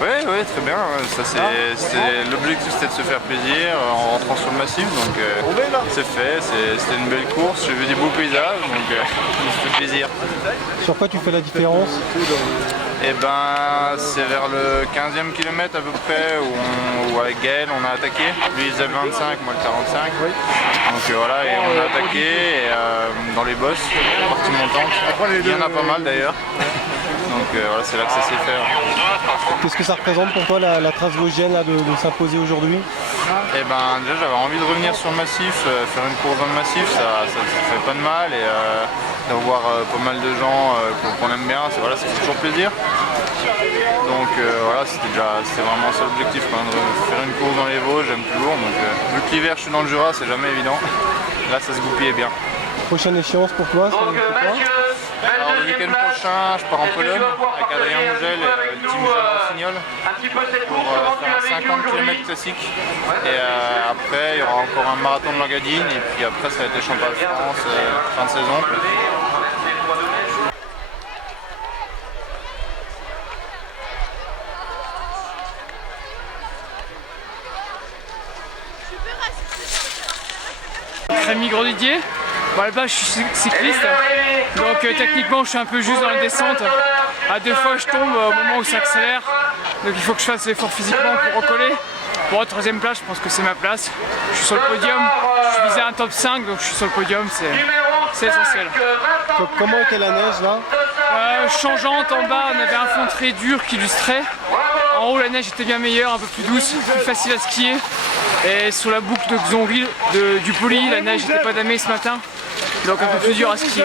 Oui, très bien. Ça, l'objectif, c'était de se faire plaisir en rentrant sur le massif. Donc c'est fait, c'était une belle course. J'ai vu des beaux paysages, donc ça fait plaisir. Sur quoi tu fais la différence? Et ben, c'est vers le 15e kilomètre à peu près où avec Gaël on a attaqué. Lui il faisait le 25, moi le 45. Oui. Donc voilà, et on a attaqué et, dans les bosses, partie montante. Il y en a pas mal d'ailleurs. Donc voilà, c'est là que ça s'est fait. Qu'est-ce que ça représente pour toi la trace vosgienne là, de s'imposer aujourd'hui? Et ben déjà j'avais envie de revenir sur le massif, faire une course dans le massif, ça fait pas de mal et d'avoir pas mal de gens qu'on aime bien, voilà, ça fait toujours plaisir. Donc voilà, c'était vraiment ça l'objectif, de faire une course dans les Vosges, j'aime toujours. Donc vu que l'hiver je suis dans le Jura, c'est jamais évident. Là ça se goupillait bien. Prochaine échéance pour toi, alors le week-end prochain, je pars en Pologne avec Adrien Mougel et le team Rossignol pour faire un 50 km classique. Et après, il y aura encore un marathon de Langadine et puis après, ça va être les championnats de France fin de saison. Rémi Grosdidier. Bon, à la base, je suis cycliste, donc techniquement je suis un peu juste dans la descente. À deux fois je tombe au moment où ça accélère, donc il faut que je fasse l'effort physiquement pour recoller. Bon, en troisième place, je pense que c'est ma place. Je suis sur le podium, je visais un top 5, donc je suis sur le podium, c'est essentiel. Comment était la neige là? Changeante, en bas on avait un fond très dur qui illustrait. En haut la neige était bien meilleure, un peu plus douce, plus facile à skier. Et sur la boucle de Xonri, du Poli, la neige n'était pas damée ce matin, donc un peu plus dur à skier.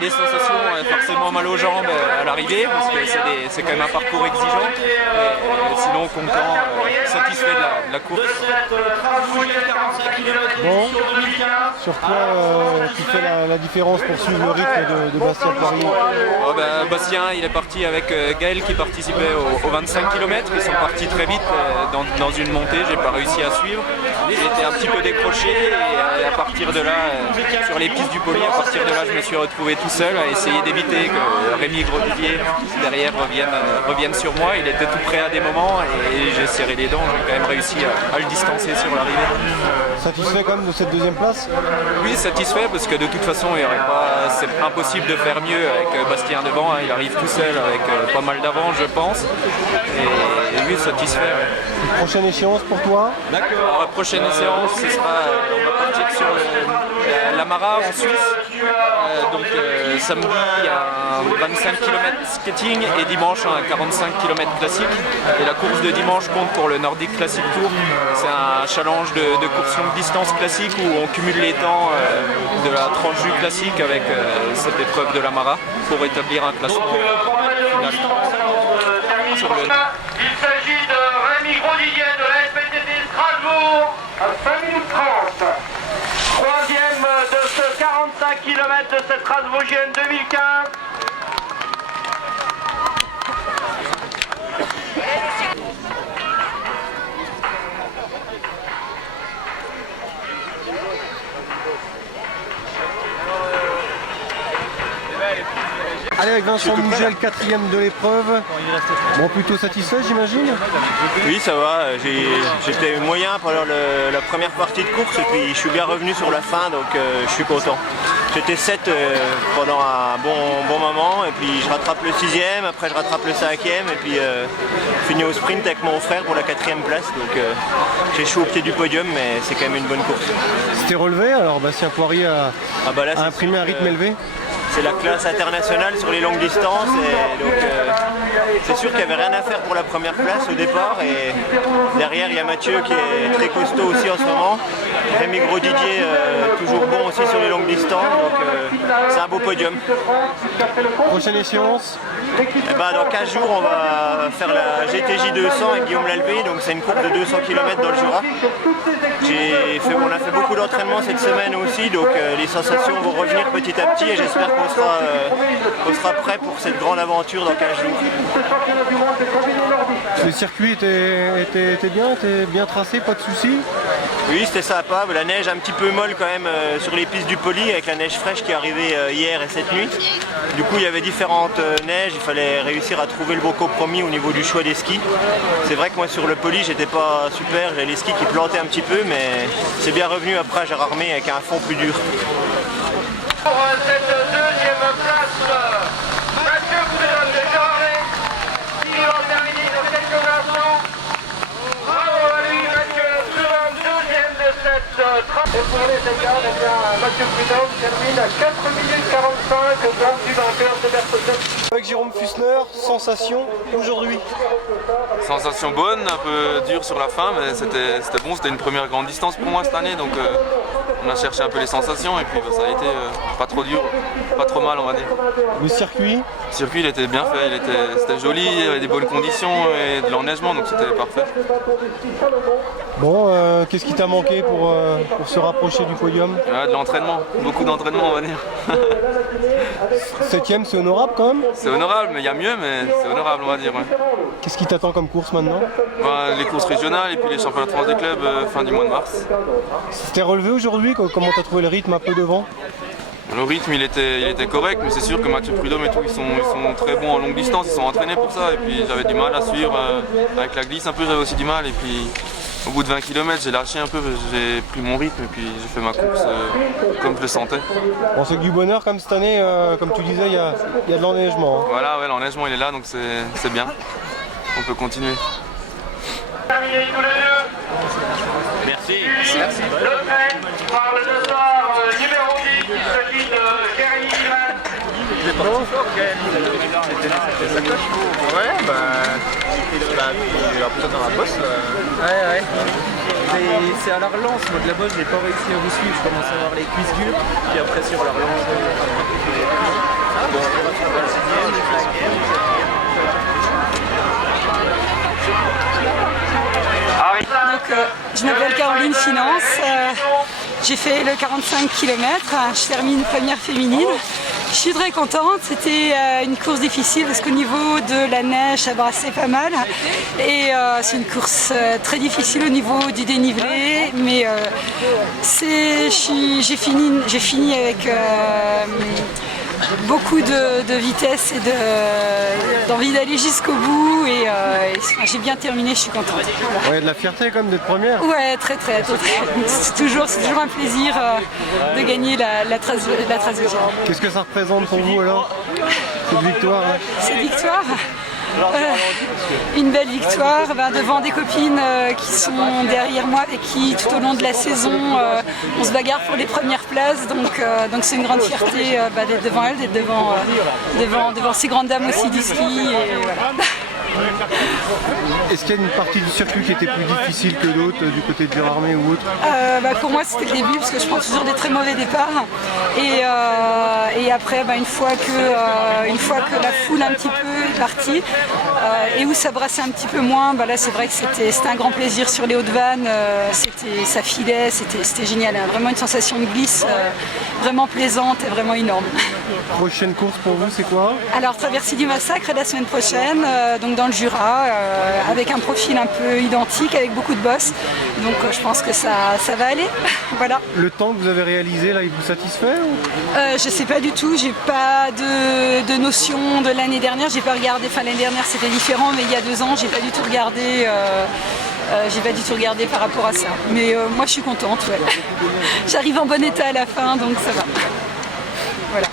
Des sensations, forcément mal aux jambes à l'arrivée parce que c'est quand même un parcours exigeant, mais sinon content, satisfait de la course. Bon, sur quoi tu fais la différence pour suivre le rythme de Bastien Poirier? Bastien il est parti avec Gaël qui participait aux 25 km, ils sont partis très vite dans une montée, j'ai pas réussi à suivre, j'étais un petit peu décroché et à partir de là, sur les pistes du Poli, à partir de là je me suis retrouvé tout seul à essayer d'éviter que Rémi Grosdidier derrière revienne sur moi. Il était tout prêt à des moments et j'ai serré les dents, j'ai quand même réussi à le distancer sur l'arrivée. Satisfait quand même de cette deuxième place? Oui, satisfait parce que de toute façon c'est impossible de faire mieux avec Bastien devant, il arrive tout seul avec pas mal d'avance je pense et oui, satisfait. Une prochaine échéance pour toi? D'accord. La prochaine séance, ce sera, on va partir sur la Mara en Suisse. Donc samedi, il y a un 25 km skating et dimanche un 45 km classique. Et la course de dimanche compte pour le Nordic Classic Tour. C'est un challenge de course longue distance classique où on cumule les temps de la tranche du classique avec cette épreuve de la Mara pour établir un classement final. Sur le... Il s'agit de Rémi Grosdidier de la SPTT Strasbourg à 5 minutes 30. Troisième de ce 45 km de cette race vosgienne 2015. Allez, avec Vincent Mougel, quatrième de l'épreuve. Bon, plutôt satisfait, j'imagine? Oui, ça va. J'étais moyen pendant la première partie de course et puis je suis bien revenu sur la fin, donc je suis content. J'étais 7 pendant un bon moment et puis je rattrape le 6e, après je rattrape le 5e et puis fini au sprint avec mon frère pour la 4e place. Donc j'ai chaud au pied du podium, mais c'est quand même une bonne course. C'était relevé, alors Bastien Poirier a imprimé un rythme élevé? C'est la classe internationale sur les longues distances et donc c'est sûr qu'il n'y avait rien à faire pour la première place au départ et derrière il y a Mathieu qui est très costaud aussi en ce moment Rémi Gros-Didier, toujours bon aussi sur les longues distances, donc c'est un beau podium. Prochaine échéance? Dans 15 jours, on va faire la GTJ 200 avec Guillaume Lalvé, donc c'est une course de 200 km dans le Jura. On a fait beaucoup d'entraînement cette semaine aussi, donc les sensations vont revenir petit à petit et j'espère qu'on sera prêt pour cette grande aventure dans 15 jours. Le circuit était bien tracé, pas de soucis? Oui, c'était sympa, la neige un petit peu molle quand même sur les pistes du Poli avec la neige fraîche qui est arrivée hier et cette nuit. Du coup il y avait différentes neiges, il fallait réussir à trouver le bon compromis au niveau du choix des skis. C'est vrai que moi sur le Poli j'étais pas super, j'avais les skis qui plantaient un petit peu, mais c'est bien revenu après à Gérardmer avec un fond plus dur. Pour cette deuxième place, Mathieu Prudhomme de Gérardmer, qui va terminer dans quelques instants. Bravo à lui, Mathieu Prudhomme, deuxième de cette trace. Et pour les égards, Mathieu Prudhomme termine à 4 minutes 45, donc du vainqueur de Berthelot. Avec Jérôme Fussler, sensation aujourd'hui? Sensation bonne, un peu dure sur la fin, mais c'était bon, c'était une première grande distance pour moi cette année, donc on a cherché un peu les sensations et puis ça a été pas trop dur, pas trop mal on va dire. Le circuit? Le circuit il était bien fait, c'était joli, il y avait des bonnes conditions et de l'enneigement, donc c'était parfait. Bon, qu'est-ce qui t'a manqué pour se rapprocher du podium? De l'entraînement, beaucoup d'entraînement on va dire. 7ème, c'est honorable quand même? C'est honorable, mais il y a mieux, mais c'est honorable on va dire. Ouais. Qu'est-ce qui t'attend comme course maintenant? Les courses régionales et puis les championnats de France des clubs fin du mois de mars. C'était relevé aujourd'hui, comment t'as trouvé le rythme un peu devant? Le rythme il était correct, mais c'est sûr que Mathieu Prudhomme et tout ils sont très bons en longue distance, ils sont entraînés pour ça et puis j'avais du mal à suivre avec la glisse un peu, j'avais aussi du mal et puis au bout de 20 km j'ai lâché un peu, j'ai pris mon rythme et puis j'ai fait ma course comme je le sentais. Bon, c'est que du bonheur comme cette année, comme tu disais, il y a de l'enneigement. Hein. Voilà, ouais, l'enneigement il est là donc c'est bien, on peut continuer. Terminé tous les deux. Merci. Merci. Le fait par le dossard numéro 10, il s'agit de Jérémy Ivan. Ouais, il a peut-être dans la bosse. Ouais. C'est à la relance, moi de la bosse j'ai pas réussi à vous suivre, je commence à avoir les cuisses dures, puis après sur la relance. Donc, je m'appelle Caroline Finance, j'ai fait le 45 km, je termine première féminine. Je suis très contente, c'était une course difficile parce qu'au niveau de la neige ça brassait pas mal et c'est une course très difficile au niveau du dénivelé, mais j'ai fini avec beaucoup de vitesse et d'envie d'aller jusqu'au bout et j'ai bien terminé, je suis contente. Ouais, de la fierté quand même d'être première. Ouais, très. C'est toujours un plaisir de gagner la trace de Diane. Qu'est-ce que ça représente pour vous alors, cette victoire? Cette victoire, une belle victoire devant des copines qui sont derrière moi et qui tout au long de la saison on se bagarre pour les premières places, donc c'est une grande fierté d'être devant elles, d'être devant ces grandes dames aussi du ski et voilà. Est-ce qu'il y a une partie du circuit qui était plus difficile que d'autres du côté de Gérardmer ou autre? Pour moi c'était le début parce que je prends toujours des très mauvais départs et après une fois que la foule un petit peu est partie et où ça brassait un petit peu moins, là c'est vrai que c'était un grand plaisir sur les Hauts-de-Vannes, ça filait, c'était génial, hein, vraiment une sensation de glisse vraiment plaisante et vraiment énorme. Prochaine course pour vous c'est quoi? Alors Traversée du Massacre la semaine prochaine, donc dans le Jura, avec un profil un peu identique, avec beaucoup de bosses. Donc je pense que ça va aller. Voilà. Le temps que vous avez réalisé là, il vous satisfait ou... Je sais pas du tout, j'ai pas de notion de l'année dernière, j'ai pas regardé, l'année dernière c'était différent, mais il y a 2 ans j'ai pas du tout regardé. Par rapport à ça. Mais moi je suis contente, ouais. J'arrive en bon état à la fin, donc ça va. Voilà.